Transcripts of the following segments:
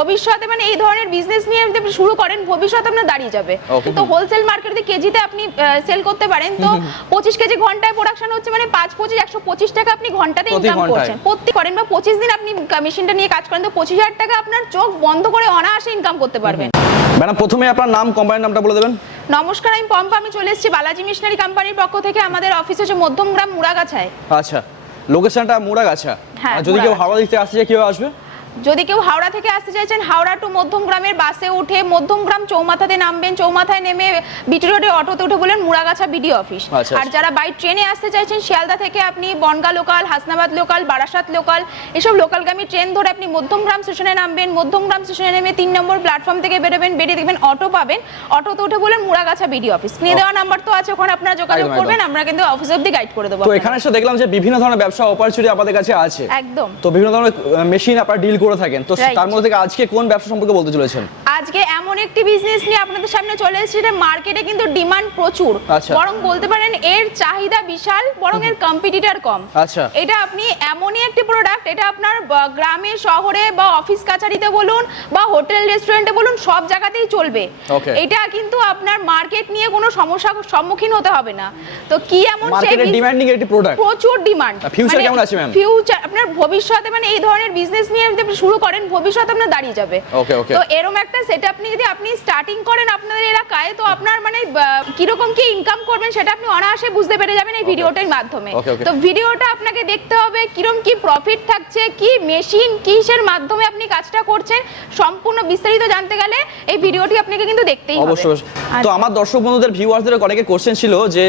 ভবিষ্যতে মানে এই ধরনের বিজনেস নিয়ে আপনি শুরু করেন ভবিষ্যতে আপনার দাঁড়িয়ে যাবে. তো হোলসেল মার্কেটে কেজিতে আপনি সেল করতে পারেন। তো পঁচিশ কেজি ঘন্টায় প্রোডাকশন হচ্ছে মানে পাঁচ পঁচিশ একশো পঁচিশ টাকা আপনি ঘন্টাতে ইনকাম করছেন। প্রত্যেক করেন বা পঁচিশ দিন আপনি মেশিনটা নিয়ে কাজ করেন তো পঁচিশ হাজার টাকা আপনার চোখ বন্ধ করে অনায়াসে ইনকাম করতে পারবেন। ম্যাডাম প্রথমে আপনার নাম কোম্পানির নামটা বলে দেবেন। নমস্কার আমি পম্পা আমি চলে এসেছি বালাজি মিশনারি কোম্পানির পক্ষ থেকে। আমাদের অফিস হচ্ছে মধ্যমগ্রাম মুড়াগাছায়। আচ্ছা লোকেশনটা মুড়াগাছা। হ্যাঁ, আর যদি কেউ। হাওড়া থেকে আসছে কীভাবে আসবে? যদি কেউ হাওড়া থেকে আসতে চাইছেন হাওড়া টু মধ্যমগ্রামের বাসে উঠে মধ্যমগ্রাম চৌমাথাতে নামবেন। চৌমাথায় নেমে বিটি রোডে অটোতে উঠে বলেন মুড়াগাছা বিডি অফিস আচ্ছা, আর যারা বাই ট্রেনে আসতে চাইছেন শিয়ালদা থেকে আপনি Bangaon local Hasnabad local Barasat local এসব লোকালগামী ট্রেন ধরে আপনি মধ্যমগ্রাম স্টেশনে নামবেন। মধ্যমগ্রাম স্টেশনে নেমে তিন নম্বর প্ল্যাটফর্ম থেকে বেরোবেন বেরিয়ে দেখবেন অটো পাবেন। অটোতে উঠে বলেন মুড়াগাছা বিডি অফিস নিয়ে দেওয়া নাম্বার তো আছে ওখানে আপনারা যোগাযোগ করবেন আমরা কিন্তু অফিস অব্দি গাইড করে দেবো তো এখানে এসে দেখলাম যে বিভিন্ন ধরনের ব্যবসা অপরচুনিটি আমাদের কাছে আছে। একদম। তো বিভিন্ন ধরনের মেশিন আপনারা ডিল করে থাকেন। তো তার মধ্যে থেকে আজকে কোন ব্যবসা সম্পর্কে বলতে চলেছেন? আজকে এমন একটি বিজনেস নিয়ে আপনাদের সামনে চলে এসেছি যেটা মার্কেটে কিন্তু ডিমান্ড প্রচুর। আচ্ছা। বরং বলতে পারেন এর চাহিদা বিশাল বরং এর কম্পিটিটর কম। আচ্ছা। এটা আপনি এমনই একটি প্রোডাক্ট এটা আপনার গ্রামে শহরে বা অফিস কাছারিতে বলুন বা হোটেল রেস্টুরেন্টে বলুন সব জায়গাতেই চলবে। এটা কিন্তু আপনার মার্কেট নিয়ে কোনো সমস্যা সম্মুখীন হতে হবে না। তো কি এমন সেই মার্কেটে ডিমান্ডিং একটি প্রোডাক্ট প্রচুর ডিমান্ড ফিউচার কেমন আছে, ma'am? ফিউচার আপনার ভবিষ্যতে মানে এই ধরনের বিজনেস নিয়ে আপনি শুরু করেন ভবিষ্যতে আপনার দাঁড়িয়ে যাবে Okay, okay. তো এরকম একটা সেট আপনি যদি আপনি স্টার্টিং করেন আপনাদের এলাকায় তো আপনার মানে কীরকম কি ইনকাম করবেন সেটা আপনি অনায়াসে বুঝতে পেরে যাবেন এই ভিডিওটার মাধ্যমে. তো ভিডিওটা আপনাকে দেখতে হবে কীরকম কি প্রফিট থাকছে কি মেশিন কিসের মাধ্যমে আপনি কাজটা করছেন সম্পূর্ণ বিস্তারিত জানতে গেলে এই ভিডিওটি আপনাকে কিন্তু দেখতেই হবে অবশ্যই অবশ্যই। তো আচ্ছা, আমার দর্শক বন্ধুদের ভিউয়ার্সদের অনেকে কোশ্চেন ছিল যে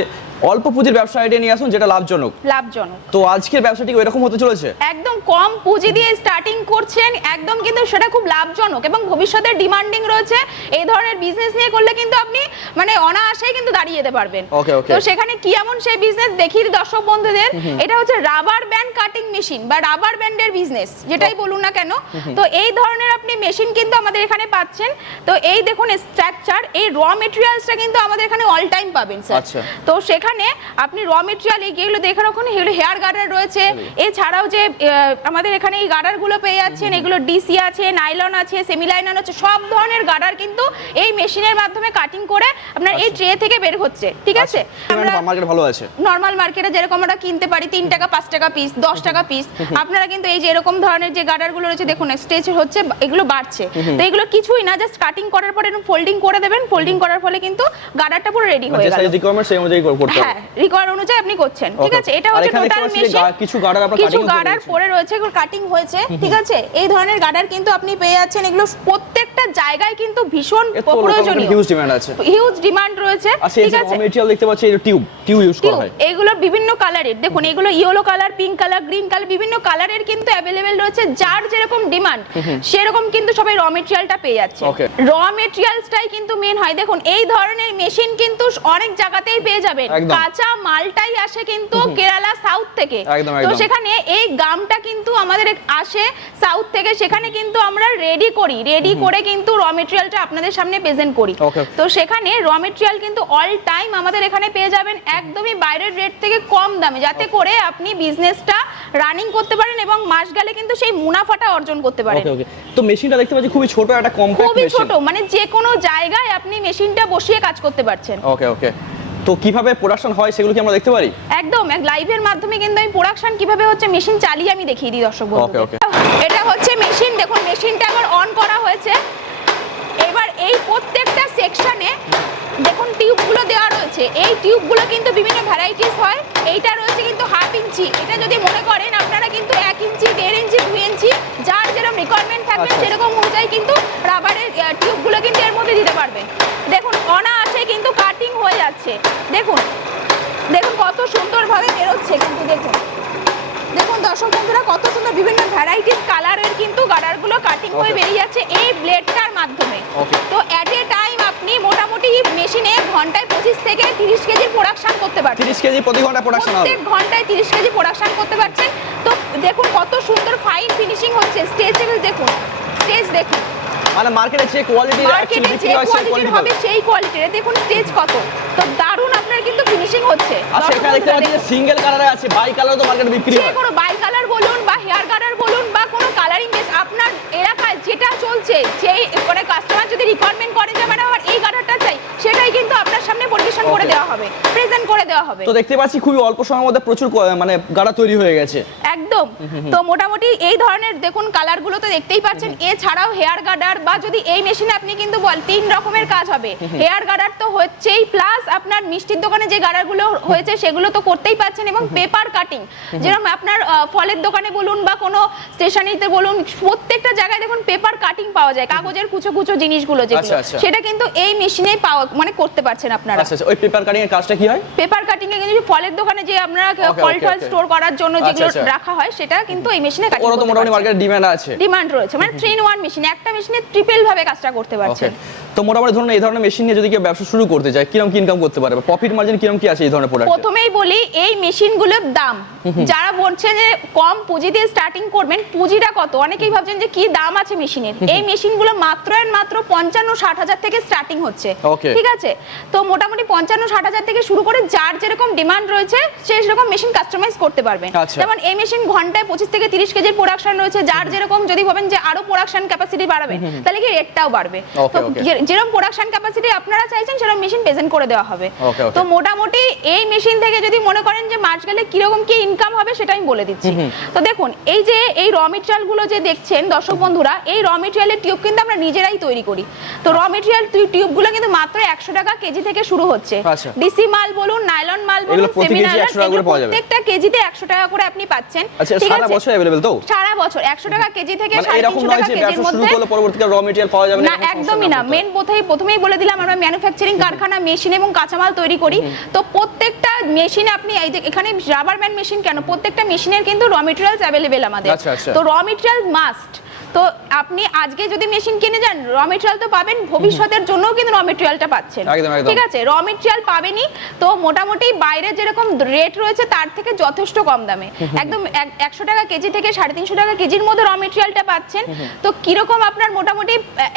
অল্প পুঁজির ব্যবসা আইডিয়া নিয়ে আসুন যেটা লাভজনক। লাভজনক। তো আজকের ব্যবসাটি এরকম হতে চলেছে? একদম কম পুঁজি দিয়ে স্টার্টিং করছেন একদম কিন্তু সেটা খুব লাভজনক এবং ভবিষ্যতে ডিমান্ডিং রয়েছে। এই ধরনের বিজনেস নিয়ে করলে কিন্তু আপনি মানে অনায়াসেই কিন্তু দাঁড়িয়ে যেতে পারবেন। Okay, okay. তো সেখানে কি এমন সেই বিজনেস দেখি দর্শক বন্ধুদের এটা হচ্ছে রাবার ব্যান্ড কাটিং মেশিন বা রাবার ব্যান্ডের বিজনেস যেটাই বলুন না কেন। তো এই ধরনের আপনি মেশিন কিন্তু আমাদের এখানে পাচ্ছেন। তো এই দেখুন স্ট্রাকচার এই র মেটেরিয়ালসটা কিন্তু আমাদের এখানে অল টাইম পাবেন স্যার আচ্ছা। তো সেখানে আপনি র মেটেরিয়াল এইগুলো দেখে রাখুন এগুলো হেয়ার গার্ডার রয়েছে। এছাড়াও যে আমাদের এখানে এই গার্ডারগুলো পেয়ে যাচ্ছেন এগুলো ডিসি আছে নাইলন আছে সেমি লাইনন আছে সব ধরনের গার্ডার কিন্তু এই মেশিনের মাধ্যমে কাটিং করে আপনার এই ট্রে থেকে বের হচ্ছে। ঠিক আছে? মার্কেট ভালো আছে? নর্মাল মার্কেটে যেরকম আমরা কিনতে পারি তিন টাকা পাঁচ টাকা পিস দশ টাকা পিস আপনারা কিন্তু এই যে এরকম ধরনের যে গার্ডারগুলো রয়েছে দেখুন স্টেজ হচ্ছে এগুলো বাড়ছে। তো এগুলো কিছুই না জাস্ট কাটিং করার পরে ফোল্ডিং করে দেবেন। ফোল্ডিং করার ফলে কিন্তু গার্ডারটা পুরো রেডি হয়ে যে গেল। রিকোয়ারমেন্ট সেই অনুযায়ী করতে হ্যাঁ রিকোয়ার অনুযায়ী আপনি করছেন ঠিক আছে? এটা হচ্ছে টোটাল মেশিন কিছু গার্ডার আপনার কিছু গার্ডার রয়েছে এগুলো কাটিং হয়েছে ঠিক আছে? এই ধরনের গার্ডার কিন্তু আপনি পেয়ে যাচ্ছেন এগুলো প্রত্যেকটা জায়গায় কিন্তু ভীষণ প্রয়োজনীয়। হিউজ ডিমান্ড আছে। হিউজ ডিমান্ড রয়েছে ঠিক আছে? মেটেরিয়াল দেখতে পাচ্ছি এই টিউব টিউব ইউজ করা হয়। এগুলো বিভিন্ন কালারের দেখুন এগুলো yellow colour pink colour green colour বিভিন্ন কালারের কিন্তু অ্যাভেলেবেল রয়েছে যার যেরকম ডিমান্ড সেরকম কিন্তু সবাই র মেটেরিয়ালটা পেয়ে যাচ্ছে. র মেটেরিয়ালসটাই কিন্তু মেন হয়। দেখুন এই ধরনের মেশিন কিন্তু অনেক জায়গাতেই পেয়ে যাবেন। কাঁচা মালটাই আসে কিন্তু কেরালা সাউথ থেকে। তো সেখানে এই গামটা কিন্তু আমাদের আসে সাউথ থেকে। সেখানে কিন্তু আমরা রেডি করি। রেডি করে কিন্তু র মেটেরিয়ালটা আপনাদের সামনে প্রেজেন্ট করি। তো সেখানে র মেটেরিয়াল কিন্তু অল টাইম আমাদের এখানে পেয়ে যাবেন একদমই বাইরের রেট থেকে কম দামে যাতে করে আপনি বিজনেসটা রানিং করতে পারেন এবং মাস গেলে কিন্তু সেই মুনাফাটা অর্জন করতে পারেন। ওকে তো মেশিনটা দেখতে পাচ্ছি খুবই ছোট একটা কম্প্যাক্ট খুবই ছোট। মানে যে কোনো জায়গায় আপনি মেশিনটা বসিয়ে কাজ করতে পারছেন। ওকে ওকে তো কীভাবে প্রোডাকশন হয় সেগুলো কি আমরা দেখতে পারি? একদম এক লাইভের মাধ্যমে কিন্তু আমি প্রোডাকশন কীভাবে হচ্ছে মেশিন চালিয়ে আমি দেখিয়ে দিই দর্শক। Okay, এটা হচ্ছে মেশিন দেখুন মেশিনটা আবার অন করা হয়েছে। এবার এই প্রত্যেকটা সেকশনে দেখুন টিউবগুলো দেওয়া রয়েছে। এই টিউবগুলো কিন্তু বিভিন্ন ভ্যারাইটিস হয়। এইটা রয়েছে কিন্তু হাফ ইঞ্চি। এটা যদি মনে করেন আপনারা কিন্তু এক ইঞ্চি দেড় ইঞ্চি দুই ইঞ্চি যার যেরকম রিকোয়ারমেন্ট থাকবে আচ্ছা। সেরকম অনুযায়ী কিন্তু রাবারের টিউবগুলো কিন্তু এর মধ্যে দিতে পারবেন দেখুন অনায়াসে কিন্তু কাটিং হয়ে যাচ্ছে দেখুন দেখুন কত সুন্দরভাবে বেরোচ্ছে কিন্তু দেখুন দেখুন দর্শক বন্ধুরা কত সুন্দর বিভিন্ন ভ্যারাইটিস কালারের কিন্তু গার্ডারগুলো কাটিং হয়ে বেরিয়ে যাচ্ছে এই ব্লেডটার মাধ্যমে। তো অ্যাট এ টাইম আপনি মোটামুটি মেশিনে ঘন্টায় পঁচিশ থেকে তিরিশ কেজি প্রোডাকশন করতে পারছেন। 30 কেজি প্রতি ঘণ্টা প্রোডাকশন প্রত্যেক ঘন্টায় তিরিশ কেজি প্রোডাকশন করতে পারছেন। তো দেখুন কত সুন্দর ফাইন ফিনিশিং হচ্ছে। স্টেজ দেখুন। স্টেজ দেখুন। মানে মার্কেটে যে কোয়ালিটি মার্কেটে যে সেই কোয়ালিটি হবে সেই কোয়ালিটির দেখুন স্টেজ কত। তো দারুণ আপনার কিন্তু ফিনিশিং হচ্ছে। আচ্ছা এখানে দেখতে পাচ্ছি সিঙ্গেল কালারে আছে বাই কালার তো মার্কেটে বিক্রি হয়। কোনো বাই কালার বলুন বা হেয়ার কালার বলুন বা কোনো কালারিং বেস আপনার এলাকায় যেটা চলছে যেই মানে কাস্টমার যদি রিকোয়ারমেন্ট করে যে ম্যাডাম এই গার্ডারটা চাই সেটাই কিন্তু আপনার সামনে পরিবেশন করে দেওয়া হবে প্রেজেন্ট করে দেওয়া হবে। তো দেখতে পাচ্ছি খুবই অল্প সময়ের মধ্যে প্রচুর মানে গাড়া তৈরি হয়ে গেছে। একদম। তো মোটামুটি এই ধরনের দেখুন কালারগুলো তো দেখতেই পাচ্ছেন। এছাড়াও হেয়ার গার্ডার বা যদি এই মেশিনে আপনি কিন্তু বল তিন রকমের কাজ হবে। হেয়ার গার্ডার তো হচ্ছেই প্লাস আপনার মিষ্টির দোকানে যে গার্ডারগুলো হয়েছে সেগুলো তো করতেই পাচ্ছেন এবং পেপার কাটিং যেরকম আপনার ফলের দোকানে বলুন বা কোনো স্টেশনারিতে বলুন প্রত্যেকটা জায়গায় দেখুন পেপার কাটিং পাওয়া যায় কাগজের কুচো কুচো জিনিসগুলো যেগুলো। আচ্ছা, আচ্ছা। সেটা কিন্তু এই মেশিনেই পাওয়া মানে করতে পারছেন আপনারা। আচ্ছা আচ্ছা ওই পেপার কাটিং এর কাজটা কি হয়? পেপার কাটিং এ কিন্তু ফলের দোকানে যে আপনারা Okay, ফল টল স্টোর করার জন্য আচ্ছা, যেগুলো আচ্ছা। রাখা হয় সেটা কিন্তু এই মেশিনে কাটিং ওরা তো মোটামুটি মার্কেটে ডিমান্ড আছে। ডিমান্ড রয়েছে মানে ট্রেন ওয়ান মেশিন একটা মেশিনে ট্রিপল ভাবে কাজটা করতে পারছেন। তো মোটামুটি ধরুন এই ধরনের মেশিন নিয়ে যদি কেউ ব্যবসা শুরু করতে চায় কীরকম কি ইনকাম করতে পারে? প্রফিট মার্জিন কীরকম কি আছে এই ধরনের প্রোডাক্ট প্রথমেই বলি এই মেশিনগুলোর দাম। যারা বলছেন যে কম পুঁজি দিয়ে স্টার্টিং করবেন পুঁজিটা কত? অনেকেই ভাবছেন যে কি দাম আছে মেশিনের এই মেশিনগুলো মাত্র মাত্র পঞ্চান্ন ষাট হাজার থেকে স্টার্টিং হচ্ছে। ঠিক আছে? তো মোটামুটি পঞ্চান্ন ষাট হাজার থেকে শুরু করে যার যেরকম ডিমান্ড রয়েছে সে সেরকম মেশিন কাস্টমাইজ করতে পারবেন আচ্ছা। যেমন এই মেশিন ঘন্টায় পঁচিশ থেকে তিরিশ কেজির প্রোডাকশন রয়েছে যার যেরকম যদি ভাবেন যে আরও প্রোডাকশন ক্যাপাসিটি বাড়াবে তাহলে কি রেটটাও বাড়বে। তো যেরকম প্রোডাকশন ক্যাপাসিটি আপনারা চাইছেন সেরকম মেশিন প্রেজেন্ট করে দেওয়া হবে. তো মোটামুটি এই মেশিন থেকে যদি মনে করেন যে মাস গেলে কীরকম কি ইনকাম হবে সেটা আমি বলে দিচ্ছি। তো দেখুন এই যে এই র মেটেরিয়ালগুলো যে দেখছেন দর্শক বন্ধুরা এই র মেটেরিয়ালের টিউব কিন্তু আমরা নিজেরাই তৈরি করি। তো র মেটেরিয়াল টিউব গুলো কিন্তু মাত্র একশো টাকা কেজি থেকে শুরু হচ্ছে। আচ্ছা। ডিসি মাল বলুন নাইলন মাল বলুন সেমি নাইলন 100? প্রত্যেকটা কেজিতে একশো টাকা করে আপনি পাচ্ছেন। আচ্ছা সারা বছর অ্যাভেলেবেল তো? সারা বছর একশো টাকা কেজি থেকে মানে সাড়ে এরকম তিনশো নয় টাকা যে কেজির শুরু মধ্যে করলে পরবর্তীকালে র মেটেরিয়াল পাওয়া যাবে? না একদমই না। মেন প্রথমেই প্রথমেই বলে দিলাম আমরা ম্যানুফ্যাকচারিং কারখানা মেশিন এবং কাঁচামাল তৈরি করি। তো প্রত্যেকটা মেশিন আপনি এই যে এখানে রাবার ব্যান্ড মেশিন কেন? প্রত্যেকটা মেশিনের কিন্তু র মেটেরিয়ালস অ্যাভেলেবেল আমাদের। আচ্ছা। তো র মেটেরিয়াল মাস্ট তো আপনি আজকে যদি মেশিন কিনে যান র মেটেরিয়াল তো পাবেন ভবিষ্যতের জন্য কিন্তু র মেটেরিয়ালটা পাচ্ছেন। ঠিক আছে? র মেটেরিয়াল পাবেনই তো মোটামুটি বাইরে যেরকম রেট রয়েছে তার থেকে যথেষ্ট কম দামে। একদম এক- একশো টাকা কেজি থেকে সাড়ে তিনশো টাকা কেজির মধ্যে র মেটেরিয়ালটা পাচ্ছেন। তো কীরকম আপনার মোটামুটি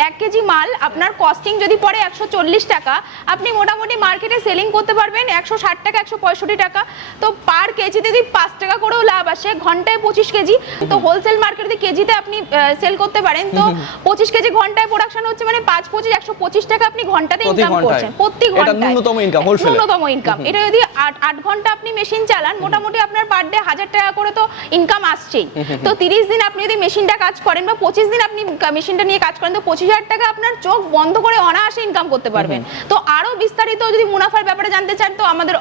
এক কেজি মাল আপনার কস্টিং যদি পড়ে একশো চল্লিশ টাকা আপনি মোটামুটি মার্কেটে সেলিং করতে পারবেন একশো ষাট টাকা একশো পঁয়ষট্টি টাকা। তো পার কেজি যদি পাঁচ টাকা করেও লাভ আসে ঘন্টায় পঁচিশ কেজি তো হোলসেল মার্কেটে কেজিতে আপনি সেল করতে পারেন তো পঁচিশ কেজি ঘন্টায় প্রোডাকশন হচ্ছে মানে পাঁচ পঁচিশ একশো পঁচিশ টাকা আপনি ঘন্টাতে ইনকাম করছেন প্রতি ঘন্টায়। ন্যূনতম ইনকাম এটা যদি আট আট ঘণ্টা আপনি মেশিন চালান মোটামুটি আপনার পার ডে হাজার টাকা করে তো ইনকাম আসছেই। তো তিরিশ দিন আপনি যদি মেশিনটা কাজ করেন বা পঁচিশ দিন আপনি মেশিনটা নিয়ে কাজ করেন তো পঁচিশ হাজার টাকা আপনার চোখ বন্ধ করে অনায়াসে ইনকাম করতে পারবেন। তো আরও বিস্তারিত যদি মুনাফার ব্যাপারে জানতে চান তো আমাদের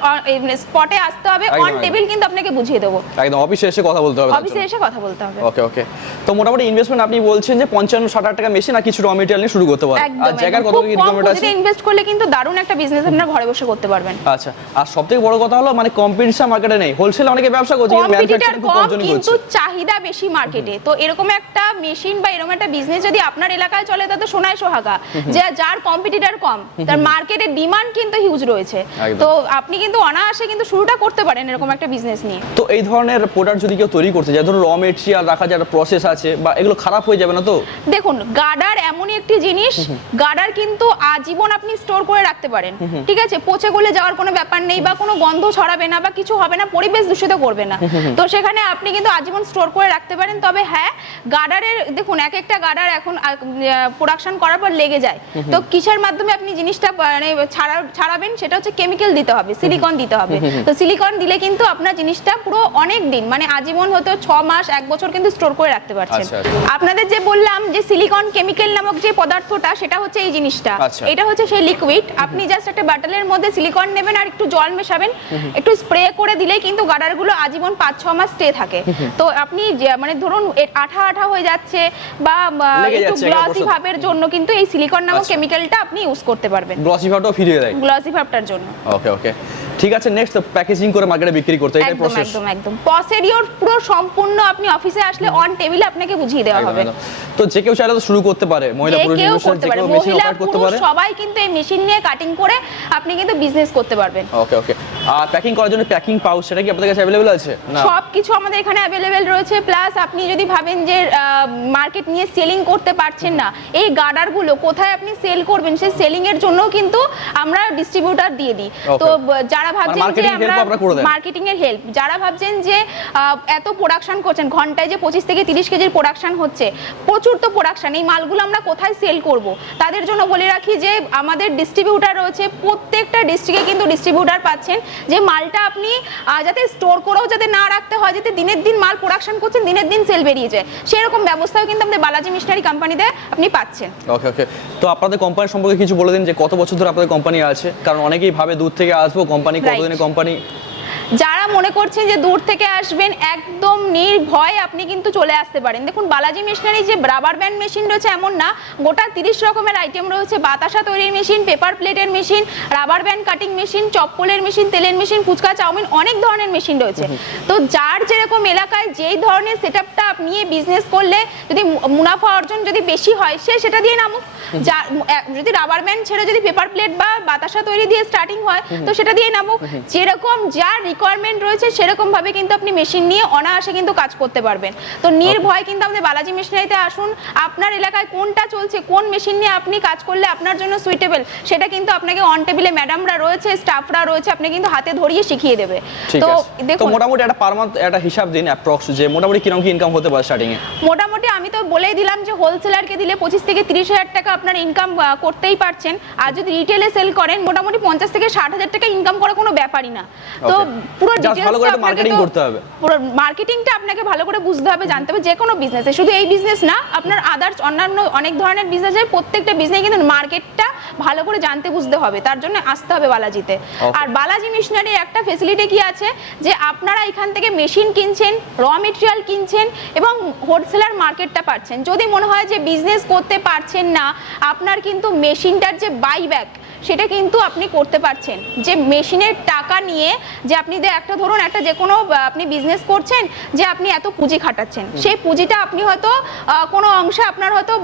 স্পটে আসতে হবে। অন টেবিল কিন্তু আপনাকে বুঝিয়ে দেবো। একদম অফিসে এসে কথা বলতে হবে অফিসে এসে কথা বলতে হবে। ওকে ওকে তো মোটামুটি ইনভেস্টমেন্ট আপনি বলছেন যে পঞ্চান্ন ষাট টাকা মেশিন আর কিছু র মেটেরিয়াল নিয়ে শুরু করতে পারেন আর জায়গার কত কি আছে? ইনভেস্ট করলে কিন্তু দারুণ একটা বিজনেস আপনারা ঘরে বসে করতে পারবেন। আচ্ছা আর সব থেকে বড় কথা হলো মানে কম্পিটিশন মার্কেটে নেই। হোলসেল অনেকে ব্যবসা করছে কম্পিটিটর ম্যানুফ্যাকচারিং খুব কম কমজনই কিন্তু চাহিদা বেশি মার্কেটে তো এরকম একটা মেশিন বা এরকম একটা বিজনেস যদি আপনার এলাকায় চলে তা তো সোনায় সোহাগা যে যার কম্পিটিটর কম তার মার্কেটে ডিমান্ড কিন্তু হিউজ রয়েছে। তো আপনি কিন্তু অনায়াসে কিন্তু শুরুটা করতে পারেন এরকম একটা বিজনেস নিয়ে। তো এই ধরনের প্রোডাক্ট যদি কেউ তৈরি করতে যায় ধরুন র মেটেরিয়াল রাখা যে একটা প্রসেস আছে বা এগুলো খারাপ হয়ে যাবে না তো? দেখুন গার্ডার এমনই একটি জিনিস গার্ডার কিন্তু আজীবন আপনি স্টোর করে রাখতে পারেন। ঠিক আছে? পচে গলে যাওয়ার কোনো ব্যাপার নেই বা কোনো গন্ধ ছড়াবে না বা কিছু হবে না পরিবেশ দূষিত করবে না। তো সেখানে আপনি কিন্তু আজীবন স্টোর করে রাখতে পারেন। তবে হ্যাঁ গার্ডারের দেখুন এক একটা গার্ডার এখন প্রোডাকশন করার পর লেগে যায়। তো কিসের মাধ্যমে আপনি জিনিসটা মানে ছাড়া ছাড়াবেন সেটা হচ্ছে কেমিক্যাল দিতে হবে সিলিকন দিতে হবে। তো সিলিকন দিলে কিন্তু আপনার জিনিসটা পুরো অনেক দিন মানে আজীবন হয়তো ছ মাস এক বছর কিন্তু স্টোর করে রাখতে পারছেন। আচ্ছা, আচ্ছা। আপনাদের যে বললাম যে সিলিকন কেমিক্যাল নামক যে পদার্থটা সেটা হচ্ছে এই জিনিসটা। আচ্ছা। এটা হচ্ছে সেই লিকুইড আপনি জাস্ট একটা বাটলের মধ্যে সিলিকন নেবেন আর একটু জল মেশাবেন। একটু স্প্রে করে দিলেই কিন্তু গার্ডারগুলো আজীবন পাঁচ ছ মাস স্টে থাকে। তো আপনি মানে ধরুন আঠা আঠা হয়ে যাচ্ছে বা একটু গ্লসি। ভাবের জন্য কিন্তু এই সিলিকন নামক আচ্ছা। কেমিক্যালটা আপনি ইউজ করতে পারবেন। গ্লসি ভাবটাও ফিরিয়ে দেয় গ্লসি ভাবটার জন্য। ওকে ওকে ঠিক আছে নেক্সট প্যাকেজিং করে মার্কেটে বিক্রি করতে এটাই প্রসেস একদম একদম। প্রসিডিওর পুরো সম্পূর্ণ আপনি অফিসে আসলে অন টেবিলে আপনাকে বুঝিয়ে দেওয়া হবে। তো যে কেউ চাইলে তো শুরু করতে পারে মহিলা যে পুরুষ কেউ করতে যে পারে কেউ মেশিন মহিলা অপারেট করতে পুরুষ পারে। সবাই কিন্তু এই মেশিন নিয়ে কাটিং করে আপনি কিন্তু বিজনেস করতে পারবেন। ওকে ওকে আর প্যাকিং করার জন্য প্যাকিং পাউচ সেটা কি আপনাদের কাছে অ্যাভেলেবেল আছে? না। সব কিছু আমাদের এখানে অ্যাভেলেবেল রয়েছে প্লাস আপনি যদি ভাবেন যে মার্কেট নিয়ে সেলিং করতে পারছেন না এই গার্ডারগুলো কোথায় আপনি সেল করবেন সেই সেলিং এর জন্য কিন্তু আমরা ডিস্ট্রিবিউটার দিয়ে দিই। তো যারা ভাবছেন যে আমরা? মার্কেটিং এর হেল্প যারা ভাবছেন যে এত প্রোডাকশন করছেন ঘন্টায় যে পঁচিশ থেকে তিরিশ কেজির প্রোডাকশন হচ্ছে প্রচুর তো প্রোডাকশন এই মালগুলো আমরা কোথায় সেল করব? তাদের জন্য বলে রাখি যে আমাদের ডিস্ট্রিবিউটার রয়েছে প্রত্যেকটা ডিস্ট্রিক্টে কিন্তু ডিস্ট্রিবিউটার পাচ্ছেন। যে মালটা আপনি যাতে স্টোর করেও যাতে না রাখতে হয় যাতে দিনের দিন মাল প্রোডাকশন করছেন দিনের দিন সেল বেরিয়ে যায় সেরকম ব্যবস্থাও কিন্তু আমাদের বালাজি মিশনারি কোম্পানিতে আপনি পাচ্ছেন। ওকে ওকে তো আপনাদের কোম্পানি সম্পর্কে কিছু বলে দিন যে কত বছর ধরে আপনাদের কোম্পানি আছে? কারণ অনেকেই ভাবে দূর থেকে আসব কোম্পানি কতদিনের কোম্পানি যারা মনে করছেন যে দূর থেকে আসবেন একদম নির্ভয় আপনি কিন্তু চলে আসতে পারেন। দেখুন বালাজি মেশিনারি যে রাবার ব্যান্ড মেশিন রয়েছে এমন না গোটা তিরিশ রকমের আইটেম রয়েছে। বাতাসা তৈরির মেশিন পেপার প্লেটের machine rubber band cutting machine চপ্পলের machine তেলের মেশিন ফুচকা চাউমিন অনেক ধরনের মেশিন রয়েছে। তো যার যেরকম এলাকায় যেই ধরনের সেট আপটা নিয়ে বিজনেস করলে যদি মুনাফা অর্জন যদি বেশি হয় সে সেটা দিয়ে নামুক। যার যদি রাবার ব্যান্ড ছেড়ে যদি পেপার প্লেট বা বাতাসা তৈরি দিয়ে স্টার্টিং হয় তো সেটা দিয়ে নামুক। যেরকম যার রিকোয়ারমেন্ট রয়েছে সেরকম ভাবে কিন্তু আপনি মেশিন নিয়ে অনায়াসে কিন্তু কাজ করতে পারবেন। তো নির্ভয় কিন্তু আমাদের বালাজি মেশিনারিতে আসুন আপনার এলাকায় কোনটা চলছে কোন মেশিন নিয়ে আপনি কাজ করলে আপনার জন্য সুইটেবল সেটা কিন্তু আপনাকে অন টেবিলে ম্যাডামরা রয়েছে স্টাফরা রয়েছে আপনি কিন্তু হাতে ধরিয়ে শিখিয়ে দেবে। তো দেখুন মোটামুটি একটা পার মান্থ একটা হিসাব দিন অ্যাপ্রক্স যে মোটামুটি কীরকম কি ইনকাম হতে পারে স্টার্টিং এ। মোটামুটি আমি তো বলেই দিলাম যে হোলসেলারকে দিলে পঁচিশ থেকে তিরিশ হাজার টাকা আপনার ইনকাম করতেই পারছেন। আর যদি রিটেলে সেল করেন মোটামুটি পঞ্চাশ থেকে ষাট হাজার টাকা ইনকাম করা কোনো ব্যাপারই না। তো. পুরো ভালো করে টা আপনাকে করতে হবে। পুরো মার্কেটিংটা আপনাকে ভালো করে বুঝতে হবে জানতে হবে যে কোনো বিজনেসে শুধু এই বিজনেস না আপনার আদার্স অন্যান্য অনেক ধরনের বিজনেসে প্রত্যেকটা বিজনেস কিন্তু মার্কেটটা ভালো করে জানতে বুঝতে হবে। তার জন্য আসতে হবে বালাজিতে। আর বালাজি মিশনারির একটা ফেসিলিটি কি আছে? যে আপনারা এখান থেকে মেশিন কিনছেন র মেটেরিয়াল কিনছেন এবং হোলসেলার মার্কেটটা পাচ্ছেন। যদি মনে হয় যে বিজনেস করতে পারছেন না আপনার কিন্তু মেশিনটার যে বাইব্যাক সেটা কিন্তু আপনি করতে পারছেন। যে মেশিনের টাকা নিয়ে যে আপনি যে একটা ধরুন একটা যে কোনো আপনি বিজনেস করছেন যে আপনি এত পুঁজি খাটাচ্ছেন। সেই পুঁজিটা আপনি হয়তো কোনো অংশে আপনার হয়তো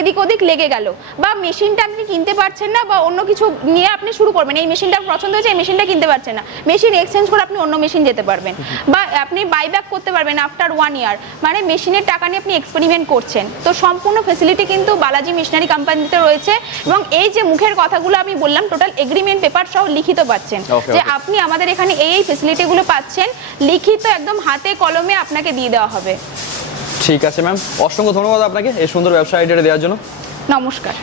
এদিক ওদিক লেগে গেল। বা মেশিনটা আপনি কিনতে পারছেন না বা অন্য কিছু নিয়ে আপনি শুরু করবেন। এই মেশিনটা পছন্দ হয়েছে এই মেশিনটা কিনতে পারছেন না। মেশিন এক্সচেঞ্জ করে আপনি অন্য মেশিন যেতে পারবেন। বা আপনি বাইব্যাক করতে পারবেন আফটার ওয়ান ইয়ার মানে মেশিনের টাকা নিয়ে আপনি এক্সপেরিমেন্ট করছেন। তো সম্পূর্ণ ফেসিলিটি কিন্তু বালাজি মিশনারি কোম্পানিতে রয়েছে। এবং এই যে মুখের কথাগুলো আমি বললাম টোটাল এগ্রিমেন্ট পেপার সহ লিখিত পাচ্ছেন। যে আপনি আমাদের এখানে এই এই ফেসিলিটিগুলো পাচ্ছেন লিখিত একদম হাতে কলমে আপনাকে দিয়ে দেওয়া হবে। ঠিক আছে ম্যাম অসংখ্য ধন্যবাদ আপনাকে এই সুন্দর ব্যবসা আইডিয়াটা দেওয়ার জন্য। নমস্কার।